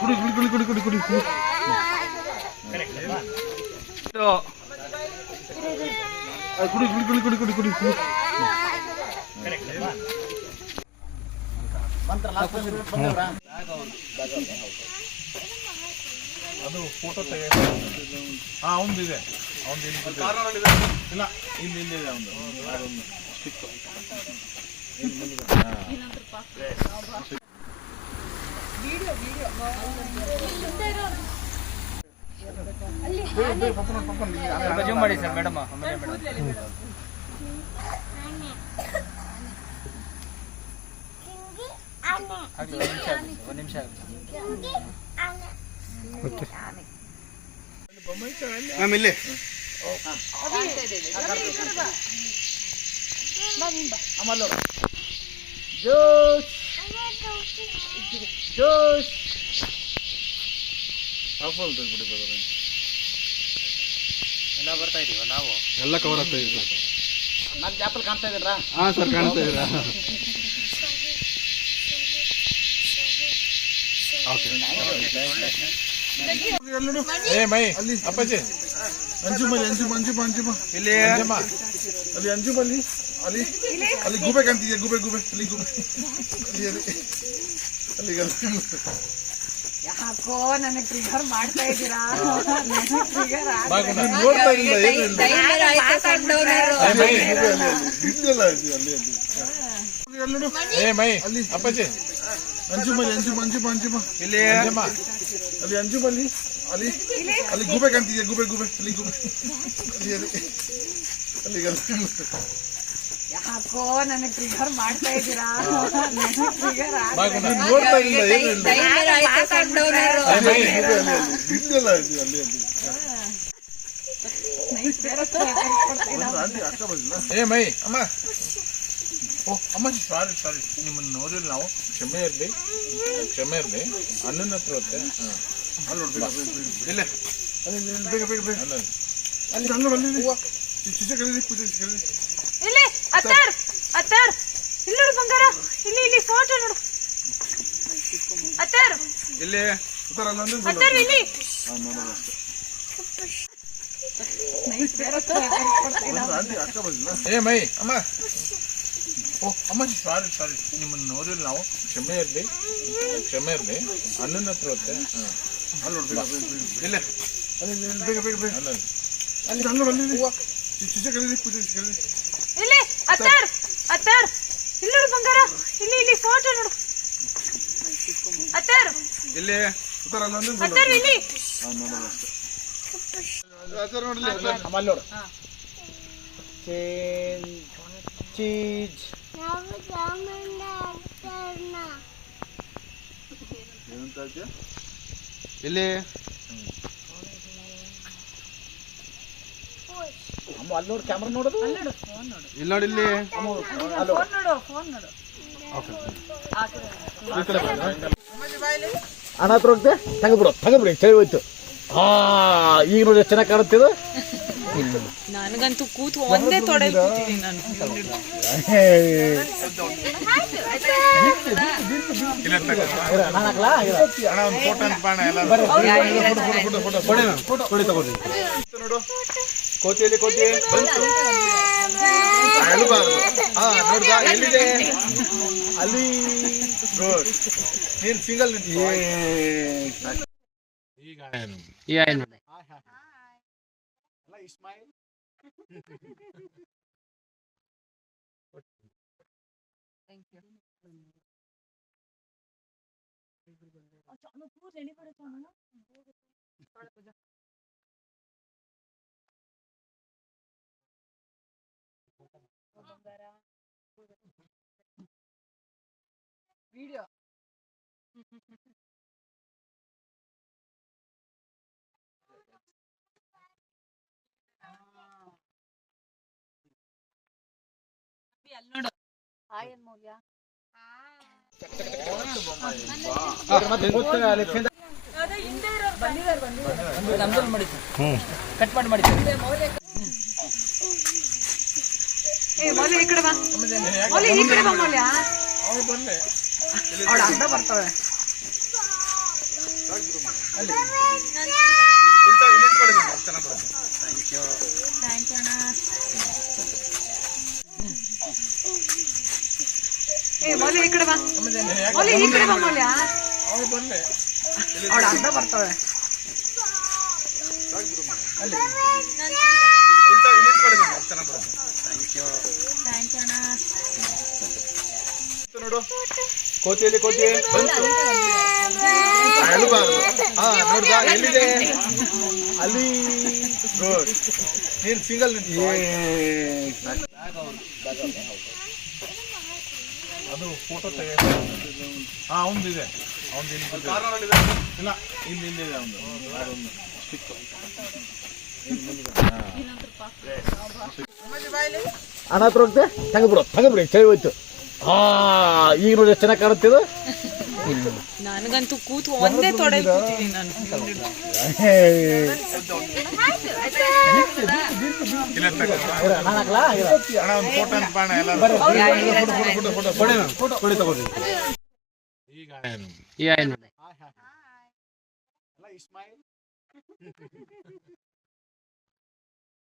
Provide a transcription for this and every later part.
ಕುಡಿ ಕುಡಿ ಕುಡಿ ಕುಡಿ ಕುಡಿ ಕುಡಿ. ಕುಡಿ ಕುಡಿ ಕುಡಿ ಕುಡಿ ಕುಡಿ ಕುಡಿ. ಅದು ಫೋಟೋ ತೆಗೆ ಹಾಂ ಅವನದು ಇದೆ. ಅವನದು ಇಲ್ಲಿ ಇಲ್ಲ ಇಲ್ಲಿ ಇಲ್ಲಿದೆ ಅವನು ಸ್ಟಿಕ್ ಜೂಮ್ ಮಾಡಿ ಸರ್ ಮೇಡಮ್ ಒಂದು ನಿಮಿಷ ಮ್ಯಾಮ್ ಇಲ್ಲಿ ಒಂದು ನಿಮಿಷ ಆಗಲಿ ಮ್ಯಾಮ್ ಇಲ್ಲಿ ಎಲ್ಲ ಬರ್ತಾ ಇದೀವ ನಾವು? ಎಲ್ಲ ಕವರ್ ಆಗ್ತಾ ಇದೆ. ನಾಲ್ಕು ಜಾಪಲ್ ಕಾಣ್ತಾ ಇದ್ದೀರಾ ಹಾ ಸರ್ ಕಾಣ್ತಾ ಇದ್ದೀರಾ ಏ ಮೈ ಅಲ್ಲಿ ಅಪ್ಪಾಜಿ. ಅಂಜುಮಲ್ಲಿ ಅಂಜುಮ ಅಂಜುಮ ಅಂಜುಮ. ಇಲ್ಲಿ. ಅಂಜುಮ ಅಲ್ಲಿ ಅಂಜುಮಲ್ಲಿ. ಅಲ್ಲಿ अली घूमे कहती है घूमे घूमे अली गुबे अली अली अली गल अली घूमे कहती है घूमे घूमे अली गुबे अली अली गल ಯಾಕೋ ಮಾಡ್ತಾ ಮೈ ಅಮ್ಮ. ಓ ಅಮ್ಮ ಸಾರಿ ಸಾರಿ ನಿಮ್ಮನ್ನ ನೋಡಿಲ್ಲ ನಾವು. ಕ್ಷಮೆ ಇರಲಿ. ಕ್ಷಮೆ ಇರಲಿ. ಅಣ್ಣನ ಹತ್ರ ಹೊತ್ತೆ ಅಲ್ಲಿ ಬೇಗ ಬೇಗ ಬೇಗ. ಅಲ್ಲಿ ಹಣ್ಣು ಬಂದಿದೆ ಪೂಜೆ ಕರೀರಿ. ಅತ್ತಾರ್ ಅತ್ತಾರ್. ಇಲ್ಲಿ ನೋಡು ಬಂಗಾರ. ಇಲ್ಲಿ ಇಲ್ಲಿ ಫೋಟೋ ನೋಡು. ಅತ್ತಾರ್. ಇಲ್ಲಿ ಅತ್ತಾರ್ ಇಲ್ಲಿ. ಏ ಮೈ ಅಮ್ಮ. ಓ ಅಮ್ಮ ಸಾರಿ ಸಾರಿ ನಿಮ್ಮನ್ನು ನೋಡಿಲ್ಲ ನಾವು. ಕ್ಷಮೆ ಇರಲಿ. ಕ್ಷಮೆ ಇರಲಿ. ಅಣ್ಣನ ಹತ್ರ ಹೊತ್ತೆ ಹಾಂ. ಅಲ್ಲಿ ನೋಡ್ಬೇಕು ಇಲ್ಲ ಅಲ್ಲಿ ಅಲ್ಲಿ ಬೇಗ ಬೇಗ ಬೇಗ. ಅಲ್ಲ ಅಲ್ಲಿ ಅಲ್ಲಿ ನೋಡು, ಅಲ್ಲಿ ಚಿಚೆ ಕರೀರಿ ಪೂಜೆ ಇಲ್ಲಿ ಅತ್ತಾರ್ ಅತ್ತಾರ್ ಇಲ್ಲಿ ನೋಡು ಬಂಗಾರ ಇಲ್ಲಿ ಇಲ್ಲಿ ಫೋಟೋ ನೋಡು. ಅತ್ತಾರ್ ಇಲ್ಲಿ ಅತ್ತಾರ್ ಇಲ್ಲಿ. ಅತ್ತಾರ್ ನೋಡಲಿ ಅಮ್ಮ ನೋಡು. ಚೇಂಜ್ ಚೀಜ್. ನಾವು ಜಾಮಣ್ಣ ಅತ್ತಾರ್ನ ಏನಂತ ಇದ್ಯಾ ಇಲ್ಲಿ ಅಮ್ಮ ಅಲ್ಲಿ ನೋಡಿ ಕ್ಯಾಮ್ರಾ ನೋಡೋದು? ಇಲ್ಲಿ ನೋಡಿ ಇಲ್ಲಿ. ಅಣ್ಣ ಹತ್ರ ಹೋಗ್ತೆ ಚಳಿ ಹೋಯ್ತು. ಹಾ ಈಗ ನೋಡಿ ಎಷ್ಟು ಚೆನ್ನಾಗಿ ಕಾಣುತ್ತಿದ್ದು ಇದು? ನನಗಂತೂ ಕೂತು ಒಂದೇ ತೊಡೆ ನಾನು. ಕೋತಿಯಲ್ಲಿ ಕೋತಿ ಬಂತು ಅಳಬಾರ್ದು ಹಾ ನೋಡ್ದ ಎಲ್ಲಿದೆ ಅಲ್ಲಿ ಗುಡ್ ನೀನ್ ಸಿಂಗಲ್ ಈಗ ಈಗ ಅಲ್ಲ ಇಸ್ಮಾಯಿಲ್ ಥ್ಯಾಂಕ್ ಯು ಅಚಾನಕ್ ಪೂಜೆ ರೆಡಿ ಪಡೆ ಚಾನಾ ವಿಡಿಯೋ ನೋಡು ಹಾಯ್ ಮೌಲ್ಯ ಕಟ್ ಮಾಡಿ ಮಾಡಿ ಏ ಮೊಲೆ ಈ ಕಡೆ ಬಾ ಮೊಲೆ ಈ ಕಡೆ ಬಾ ಮೊಲೆ ಅವಳು ಅಡ್ಡ ಬರ್ತಾವೆ ಏ ಮೊಲೆ ಈ ಕಡೆ ಬಾ ಮೊಲೆ ಈ ಕಡೆ ಬಾ ಮೊಲೆ ಅವಳು ಅಡ್ಡ ಬರ್ತಾವೆ ಅಲ್ಲಿ ಇಂಥ ಇಲ್ಲಿ ಕಡೆ ಚೆನ್ನಾಗಿ ಬರುತ್ತೆ ನೋಡು. ಕೋತಿಯಲ್ಲಿ ಕೋತಿ. ಬಂತು. ಅಳಬಾರ್ದು. ಹಾ ನೋಡ್ದಾ ಎಲ್ಲಿದೆ? ಅಲ್ಲಿ. ಗುಡ್ ನೀನ್ ಸಿಂಗಲ್ ಅದು ಫೋಟೋ ತೆಗೆ ಹಾ ಅವನದು ಇಲ್ಲಿ ಇದೆ. ಇಲ್ಲ ಇಲ್ಲಿ ಇಲ್ಲಿದೆ ಅವನು ಅದೊಂದು ಸ್ಟಿಕ್ ಅಣ್ಣ ಹತ್ರ ಬ್ರೋ ತಗೊಬಿಡು ತಗೊಬಿಡಿ ಚಳಿ ಹೋಯ್ತು. ಆ ಈಗ ನೋಡಿ ಎಷ್ಟು ಚೆನ್ನಾಗಿ ಕಾಣುತ್ತಿದ್ದು ಇದು. ನನಗಂತೂ ಕೂತು ಒಂದೇ ಕೂತಿದ್ದೀನಿ ನಾನು.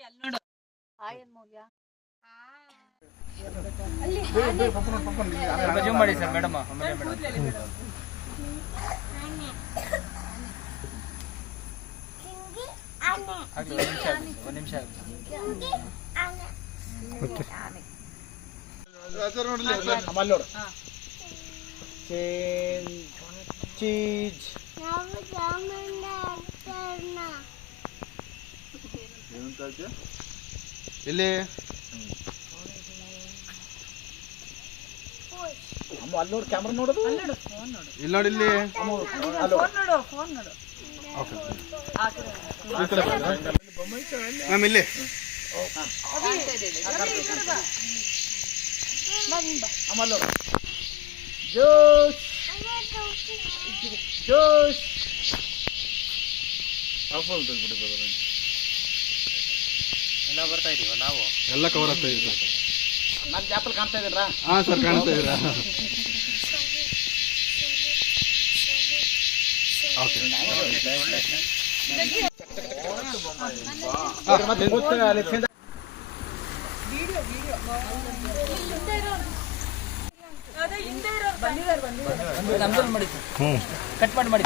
ಹಾಕ್ಲಾ? ಇರು. ಅಣ್ಣ ಒಂದು ಫೋಟೋ ಅಂತ ಬಾಣ ಎಲ್ಲರೂ ಈಗ ಏನು ವಿಡಿಯೋ ನೋಡು ಮಾಡಿ ಸರ್ ಮೇಡಮ್ ಒಂದು ನಿಮಿಷ ಆಗ್ಲಿ ಒಂದು ಇಲ್ಲಿ. ಅಮ್ಮ ಅಲ್ಲಿ ನೋಡು ಕ್ಯಾಮ್ರಾ ನೋಡೋದು ಇಲ್ಲಿ ನೋಡಿ ಇಲ್ಲಿ. ಫೋನ್ ನೋಡು ಫೋನ್ ನೋಡು. ಮ್ಯಾಮ್ ಇಲ್ಲಿ. ಜೋಶ್. ಜೋಶ್. ಜೋಶ್ ಜೋಶ್ ಎಲ್ಲ ಬರ್ತಾ ಇದೀವ ನಾವು? ಎಲ್ಲ ಕವರ್ ಆಗ್ತಾ ಇದೆ. ನಾನು ಜಾಪಲ್ ಕಾಣ್ತಾ ಇದ್ದೀರಾ ಹಾ ಸರ್ ಕಾಣ್ತಾ ಇದ್ದೀರಾ ನಮ್ದು ಮಾಡಿ ಕಟ್ ಮಾಡಿ ಮಾಡಿ